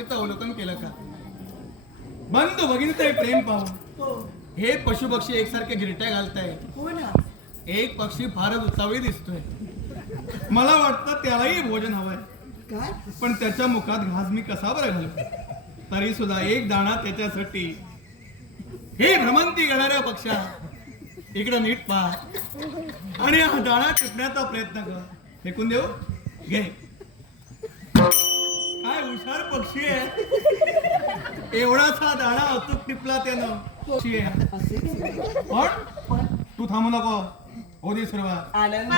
अवस्थेचं अवलोकन केलं का? बंधू भगिनीचे प्रेम पाहून हे पशुपक्षी एकसारखे गिरट्या घालताय. हो ना. एक पक्षी फारच उत्साही दिसतोय. मला वाटतं त्यालाही भोजन हवंय. काय? पण त्याच्या मुखात घास मी कसा बरं घालू? तरी सुद्धा एक दाणा त्याच्यासाठी. हे भ्रमंती घेणाऱ्या पक्षा इकडे नीट पहा आणि हा दाणा टिपण्याचा प्रयत्न कर. फेकून देऊ? घे. काय हुशार पक्षी आहे. एवढासा दाणा अचूक टिपला त्यानं. पक्षी आहे पण तू थांबू नको. हो दे सुरुवात. आनंद.